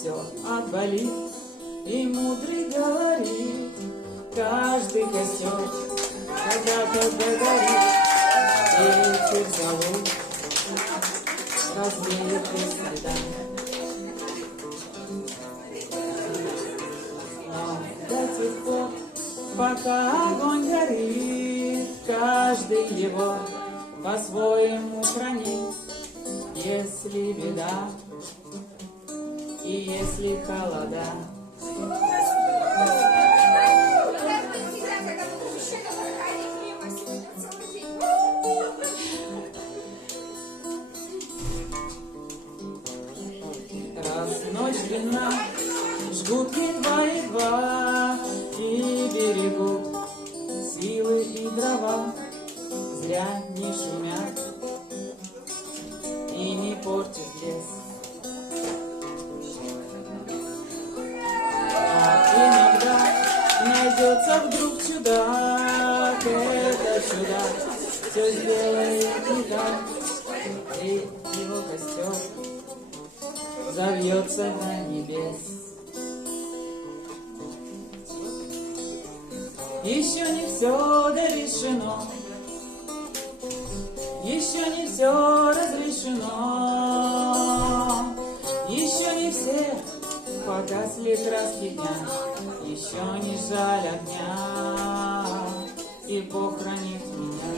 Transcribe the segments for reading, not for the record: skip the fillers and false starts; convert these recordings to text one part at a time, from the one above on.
все отболит, и мудрый говорит, каждый костер когда-то догорит, ветер зовут, развеет без следа. Но до тех пор, пока огонь горит, каждый его по-своему хранит. Если беда и если холода, раз ночь длинна, жгут едва-едва и берегут силы и дрова, зря не шумят и не портят лес. А иногда найдется вдруг чудак, это чудак все сделает не так, и его костер завьется до небес. Еще не все дорешено, еще не все разрешено, еще не все погасли краски дня, еще не жаль огня, и Бог хранит меня.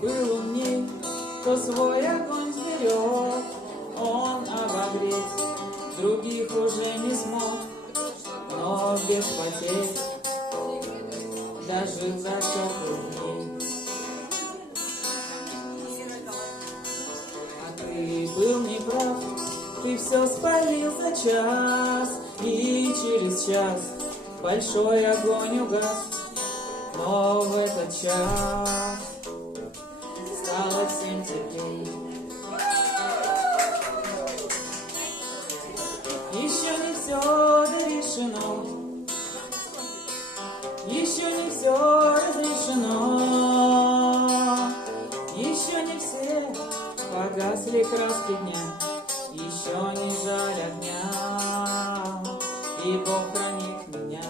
Был умней, кто свой огонь сберег, он обогреть других уже не смог, но без потерь дожил до теплых дней. А ты был неправ, ты все спалил за час, и через час большой огонь угас, но в этот час стало всем теплей. Еще не все дорешено, еще не все разрешено, еще не все погасли краски дня, еще не жаль огня, и Бог хранит меня.